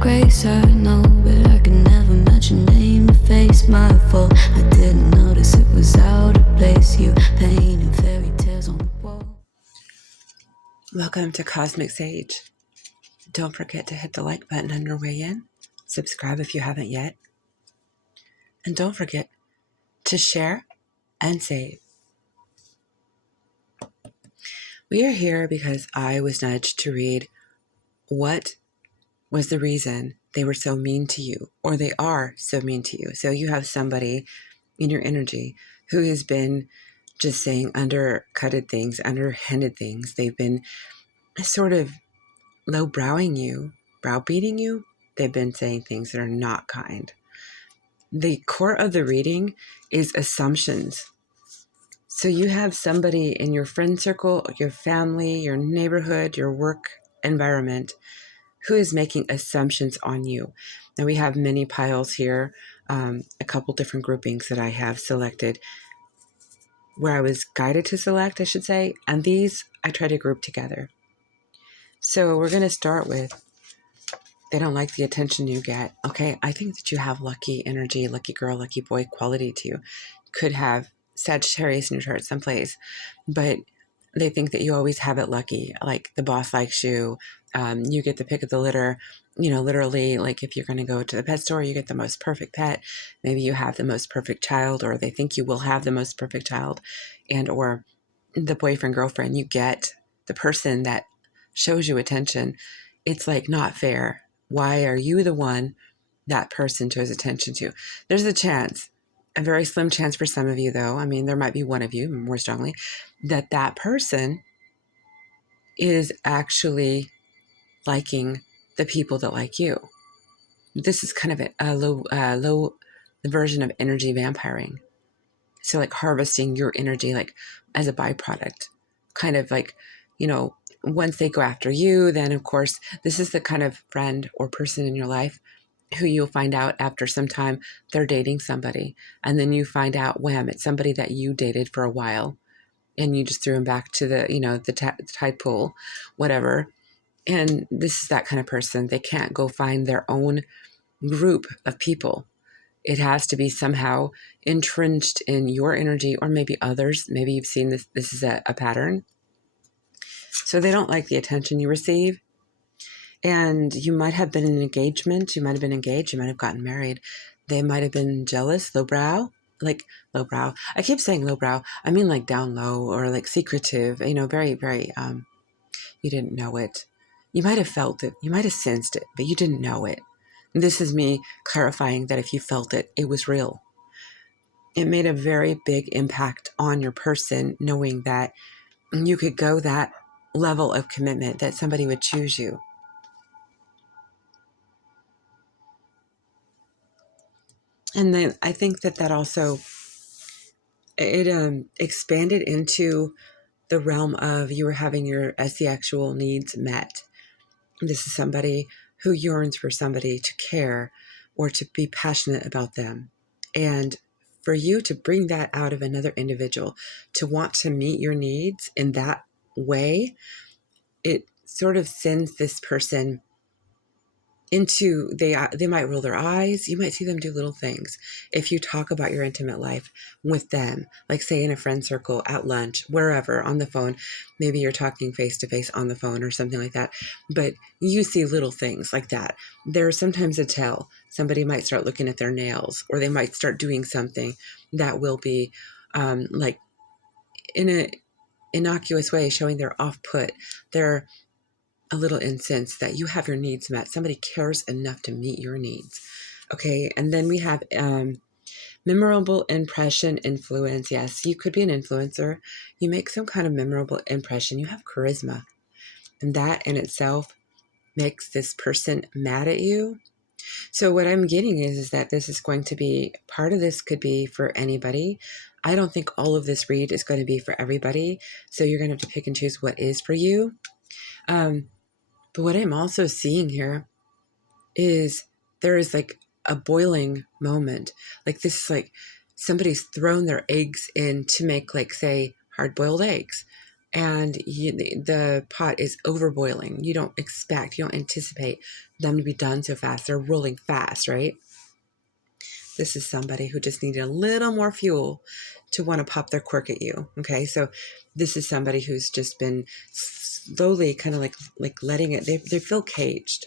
grace, I know, but I can never match your name or face. My fault, I didn't notice it was out of place. You painted fairy tales on the wall. Welcome to Cosmic Sage. Don't forget to hit the like button on your way in. Subscribe if you haven't yet. And don't forget to share and save. We are here because I was nudged to read what was the reason they were so mean to you, or they are so mean to you. So you have somebody in your energy who has been just saying undercutted things, underhanded things. They've been sort of low-browing you, browbeating you. They've been saying things that are not kind. The core of the reading is assumptions. So you have somebody in your friend circle, your family, your neighborhood, your work environment who is making assumptions on you. Now we have many piles here, a couple different groupings that I have selected, where I was guided to select, I should say, and these I try to group together. So we're going to start with, they don't like the attention you get. Okay, I think that you have lucky energy, lucky girl, lucky boy quality to you. Could have Sagittarius in your chart someplace, but they think that you always have it lucky. Like the boss likes you, you get the pick of the litter, literally, like if you're going to go to the pet store, you get the most perfect pet. Maybe you have the most perfect child, or they think you will have the most perfect child, and or the boyfriend, girlfriend, you get the person that shows you attention. It's like not fair. Why are you the one that person shows attention to? There's a chance, a very slim chance for some of you though, I mean, there might be one of you more strongly, that person is actually liking the people that like you. This is kind of a low version of energy vampiring. So like harvesting your energy, like as a byproduct, kind of like, once they go after you, then of course, this is the kind of friend or person in your life who you'll find out after some time they're dating somebody. And then you find out, wham, it's somebody that you dated for a while. And you just threw them back to the tide pool, whatever. And this is that kind of person. They can't go find their own group of people. It has to be somehow entrenched in your energy, or maybe others. Maybe you've seen this. This is a pattern. So they don't like the attention you receive. And you might have been in an engagement. You might have been engaged. You might have gotten married. They might have been jealous, lowbrow. Like lowbrow. I keep saying lowbrow. I mean like down low, or like secretive, very, very, you didn't know it. You might have felt it. You might have sensed it, but you didn't know it. And this is me clarifying that if you felt it, it was real. It made a very big impact on your person, knowing that you could go that level of commitment, that somebody would choose you. And then I think that also, it expanded into the realm of you were having your sexual needs met. This is somebody who yearns for somebody to care or to be passionate about them. And for you to bring that out of another individual, to want to meet your needs in that way, it sort of sends this person into, they might roll their eyes. You might see them do little things. If you talk about your intimate life with them, like say in a friend circle, at lunch, wherever, on the phone, maybe you're talking face to face on the phone or something like that, but you see little things like that. There's sometimes a tell. Somebody might start looking at their nails, or they might start doing something that will be like in a innocuous way, showing they're off put. They're a little incense that you have your needs met. Somebody cares enough to meet your needs. Okay. And then we have memorable impression, influence. Yes, you could be an influencer. You make some kind of memorable impression. You have charisma. And that in itself makes this person mad at you. So what I'm getting is that this is going to be, part of this could be for anybody. I don't think all of this read is going to be for everybody. So you're going to have to pick and choose what is for you. But what I'm also seeing here is there is like a boiling moment. Like this is like somebody's thrown their eggs in to make, like, say, hard-boiled eggs. and the pot is overboiling. You don't anticipate them to be done so fast. They're rolling fast, right? This is somebody who just needed a little more fuel to want to pop their cork at you. Okay, so this is somebody who's just been slowly kind of like letting it. They feel caged.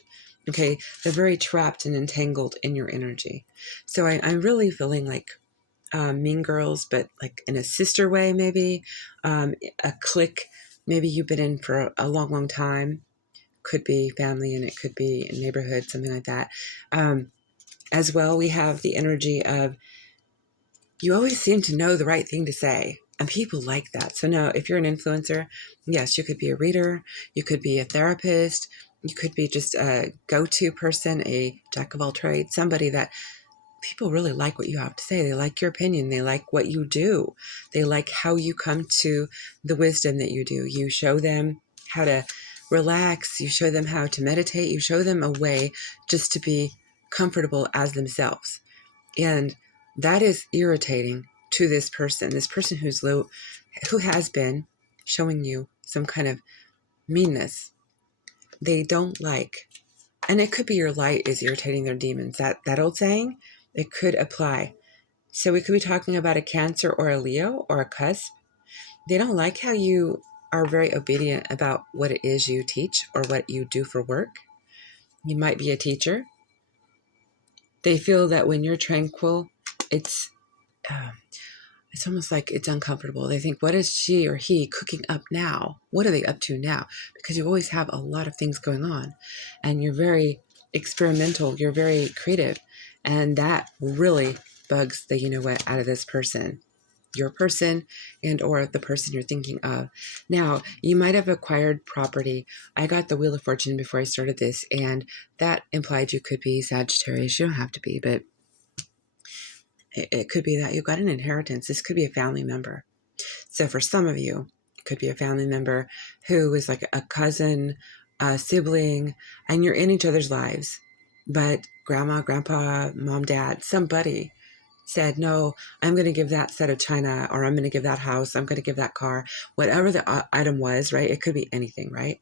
Okay, they're very trapped and entangled in your energy. So I'm really feeling like Mean Girls, but like in a sister way, maybe a clique. Maybe you've been in for a long, long time. Could be family, and it could be a neighborhood, something like that. As well, we have the energy of you always seem to know the right thing to say, and people like that. So now, if you're an influencer, yes, you could be a reader, you could be a therapist, you could be just a go-to person, a jack of all trades, somebody that people really like what you have to say. They like your opinion. They like what you do. They like how you come to the wisdom that you do. You show them how to relax. You show them how to meditate. You show them a way just to be comfortable as themselves. And that is irritating to this person who has been showing you some kind of meanness. They don't like, and it could be your light is irritating their demons. That old saying, it could apply. So we could be talking about a Cancer or a Leo or a cusp. They don't like how you are very obedient about what it is you teach or what you do for work. You might be a teacher. They feel that when you're tranquil, it's almost like it's uncomfortable. They think, what is she or he cooking up now? What are they up to now? Because you always have a lot of things going on, and you're very experimental. You're very creative, and that really bugs the you-know-what out of this person. Your person and or the person you're thinking of. Now, you might have acquired property. I got the Wheel of Fortune before I started this, and that implied you could be Sagittarius. You don't have to be, but it could be that you got an inheritance. This could be a family member. So for some of you, it could be a family member who is like a cousin, a sibling, and you're in each other's lives. But grandma, grandpa, mom, dad, somebody said, no, I'm going to give that set of china, or I'm going to give that house, I'm going to give that car, whatever the item was, right? It could be anything, right?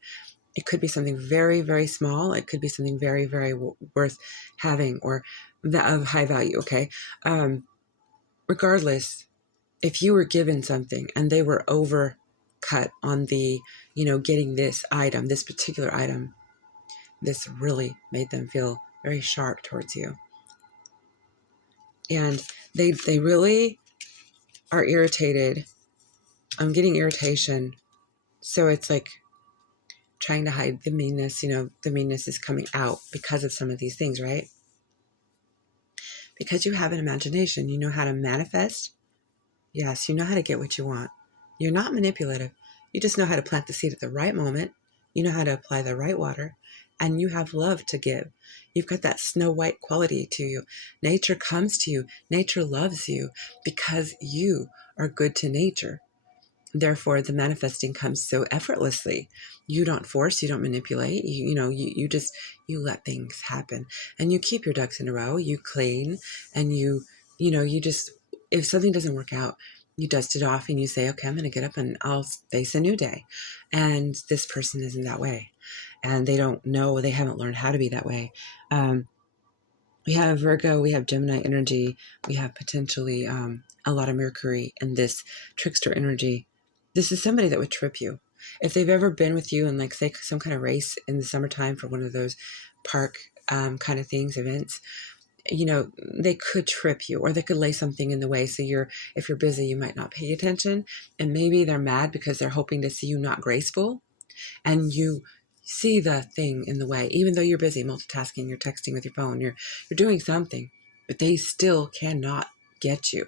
It could be something very, very small. It could be something very, very worth having or of high value, okay? Regardless, if you were given something and they were overcut on the, getting this item, this particular item, this really made them feel very sharp towards you. And they really are irritated. I'm getting irritation. So it's like trying to hide the meanness, the meanness is coming out because of some of these things, right? Because you have an imagination, you know how to manifest. Yes, you know how to get what you want. You're not manipulative. You just know how to plant the seed at the right moment. You know how to apply the right water, and you have love to give. You've got that Snow White quality to you. Nature comes to you. Nature loves you because you are good to nature. Therefore, the manifesting comes so effortlessly. You don't force, you don't manipulate. You just let things happen, and you keep your ducks in a row. You clean, and you just, if something doesn't work out, you dust it off and you say, okay, I'm going to get up and I'll face a new day. And this person isn't that way, and they don't know. They haven't learned how to be that way. We have Virgo, we have Gemini energy, we have potentially a lot of Mercury and this trickster energy. This is somebody that would trip you. If they've ever been with you in, like, say, some kind of race in the summertime for one of those park kind of things, events, they could trip you, or they could lay something in the way. So if you're busy, you might not pay attention. And maybe they're mad because they're hoping to see you not graceful. And you see the thing in the way, even though you're busy multitasking, you're texting with your phone, you're doing something, but they still cannot get you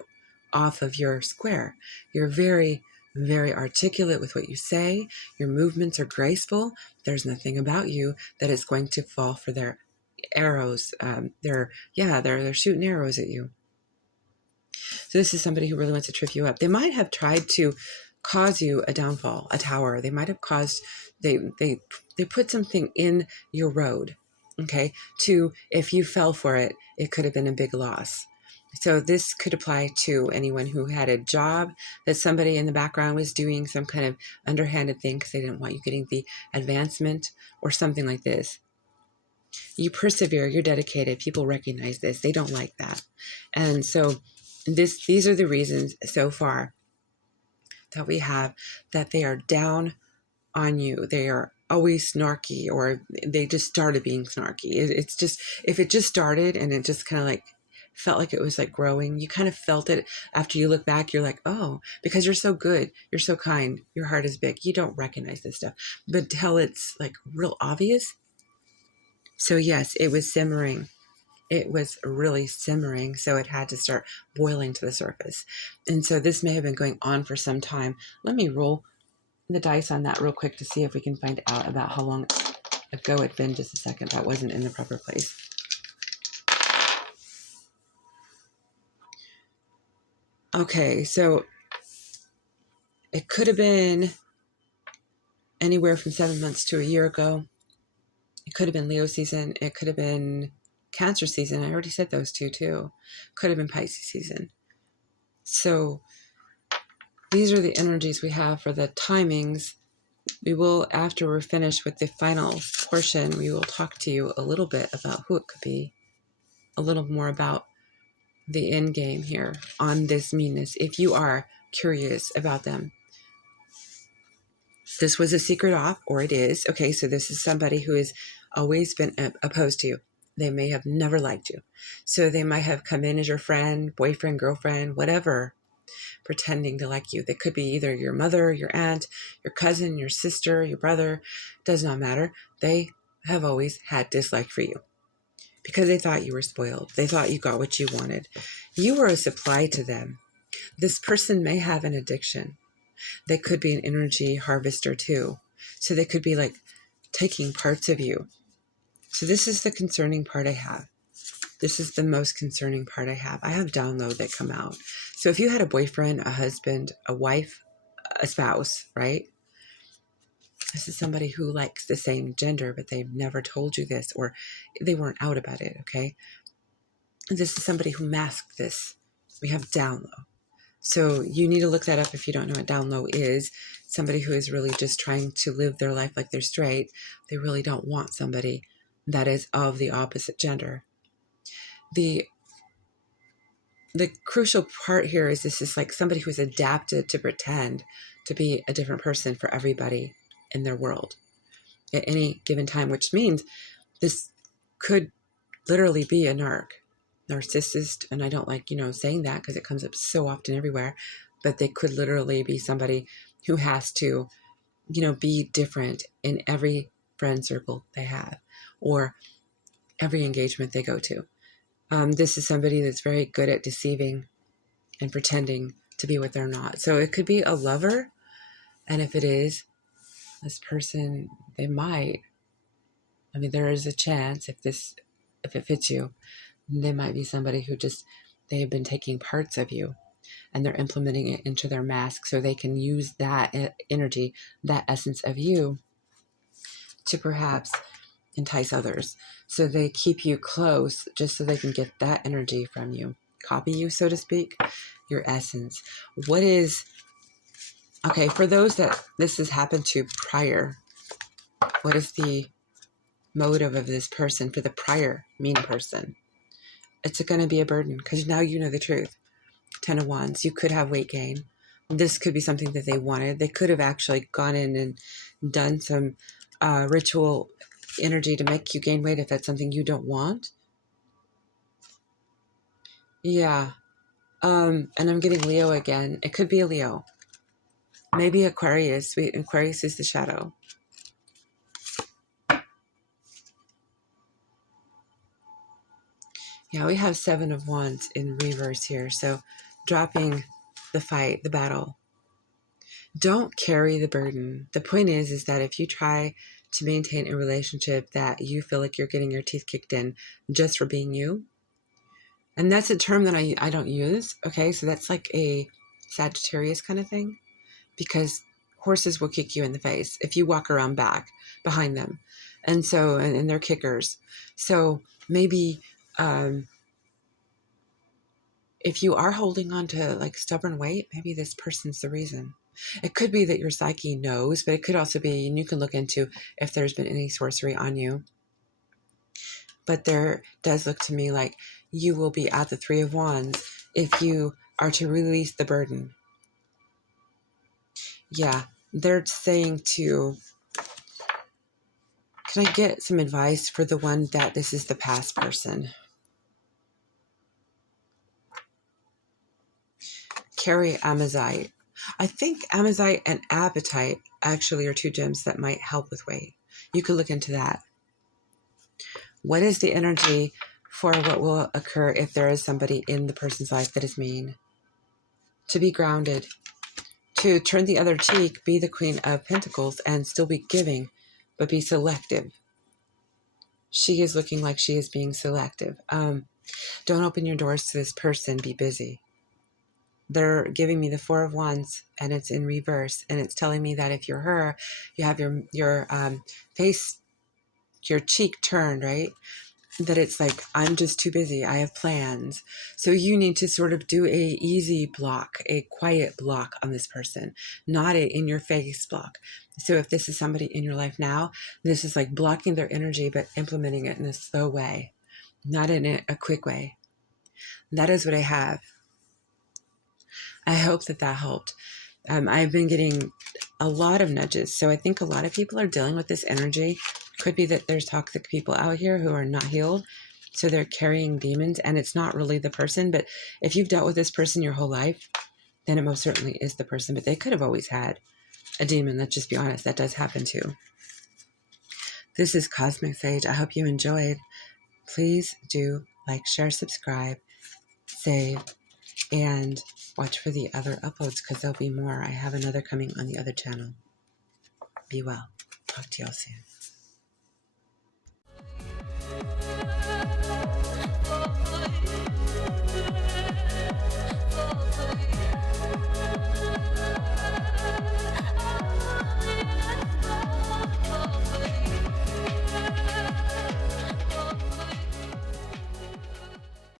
off of your square. You're very, very articulate with what you say. Your movements are graceful. There's nothing about you that is going to fall for their arrows. They're shooting arrows at you. So this is somebody who really wants to trip you up. They might have tried to cause you a downfall, a tower. They might have caused, they put something in your road, okay? If you fell for it, it could have been a big loss. So this could apply to anyone who had a job that somebody in the background was doing some kind of underhanded thing because they didn't want you getting the advancement or something like this. You persevere, you're dedicated. People recognize this. They don't like that. And so these are the reasons so far that we have that they are down on you. They are always snarky, or they just started being snarky. It's just, if it just started and it just kind of like felt like it was like growing, you kind of felt it after you look back, you're like, oh, because you're so good, you're so kind, your heart is big, you don't recognize this stuff, but until it's like real obvious. So yes, it was simmering. It was really simmering, so it had to start boiling to the surface. And so this may have been going on for some time. Let me roll the dice on that real quick to see if we can find out about how long ago it'd been. Just a second. That wasn't in the proper place. Okay, so it could have been anywhere from 7 months to a year ago. It could have been Leo season. It could have been Cancer season. I already said those two too. Could have been Pisces season. So these are the energies we have for the timings. We will, after we're finished with the final portion, we will talk to you a little bit about who it could be, a little more about the end game here on this meanness, if you are curious about them. This was a secret op, or it is. Okay, so this is somebody who has always been opposed to you. They may have never liked you. So they might have come in as your friend, boyfriend, girlfriend, whatever, pretending to like you. They could be either your mother, your aunt, your cousin, your sister, your brother. Does not matter. They have always had dislike for you because they thought you were spoiled. They thought you got what you wanted. You were a supply to them. This person may have an addiction. They could be an energy harvester too. So they could be like taking parts of you. So this is the concerning part I have. This is the most concerning part I have. I have download that come out. So if you had a boyfriend, a husband, a wife, a spouse, right? This is somebody who likes the same gender, but they've never told you this, or they weren't out about it, okay? This is somebody who masked this. We have down low. So you need to look that up if you don't know what down low is. Somebody who is really just trying to live their life like they're straight. They really don't want somebody that is of the opposite gender. The crucial part here is this is like somebody who's adapted to pretend to be a different person for everybody in their world at any given time, which means this could literally be a narcissist. And I don't like, saying that because it comes up so often everywhere, but they could literally be somebody who has to, be different in every friend circle they have or every engagement they go to. This is somebody that's very good at deceiving and pretending to be what they're not. So it could be a lover. And if it is, this person, there is a chance if it fits you, they might be somebody who they have been taking parts of you and they're implementing it into their mask so they can use that energy, that essence of you to perhaps entice others. So they keep you close just so they can get that energy from you, copy you, so to speak, your essence. Okay, for those that this has happened to prior, what is the motive of this person for the prior mean person? It's going to be a burden because now you know the truth. 10 of Wands, you could have weight gain. This could be something that they wanted. They could have actually gone in and done some ritual energy to make you gain weight if that's something you don't want. Yeah. And I'm getting Leo again. It could be a Leo. Maybe Aquarius. Wait, Aquarius is the shadow. Yeah, we have 7 of Wands in reverse here. So dropping the fight, the battle. Don't carry the burden. The point is that if you try to maintain a relationship that you feel like you're getting your teeth kicked in just for being you, and that's a term that I don't use, okay? So that's like a Sagittarius kind of thing, because horses will kick you in the face if you walk around behind them. And so, and they're kickers. So maybe if you are holding on to like stubborn weight, maybe this person's the reason. It could be that your psyche knows, but it could also be, and you can look into if there's been any sorcery on you. But there does look to me like you will be at the Three of Wands if you are to release the burden. Yeah, they're saying to, can I get some advice for the one that this is the past person? Carry Amazite. I think Amazite and Apatite actually are two gems that might help with weight. You could look into that. What is the energy for what will occur if there is somebody in the person's life that is mean? To be grounded. To turn the other cheek, be the Queen of Pentacles and still be giving, but be selective. She is looking like she is being selective. Don't open your doors to this person. Be busy. They're giving me the Four of Wands, and it's in reverse, and it's telling me that if you're her, you have your face, your cheek turned, right? That it's like, I'm just too busy. I have plans. So you need to sort of do a easy block, a quiet block on this person, not a in your face block. So if this is somebody in your life now, this is like blocking their energy, but implementing it in a slow way, not in a quick way. That is what I have. I hope that helped. I've been getting a lot of nudges. So I think a lot of people are dealing with this energy. Could be that there's toxic people out here who are not healed. So they're carrying demons, and it's not really the person. But if you've dealt with this person your whole life, then it most certainly is the person. But they could have always had a demon. Let's just be honest. That does happen too. This is Cosmic Sage. I hope you enjoyed. Please do like, share, subscribe, save, and watch for the other uploads because there'll be more. I have another coming on the other channel. Be well. Talk to y'all soon.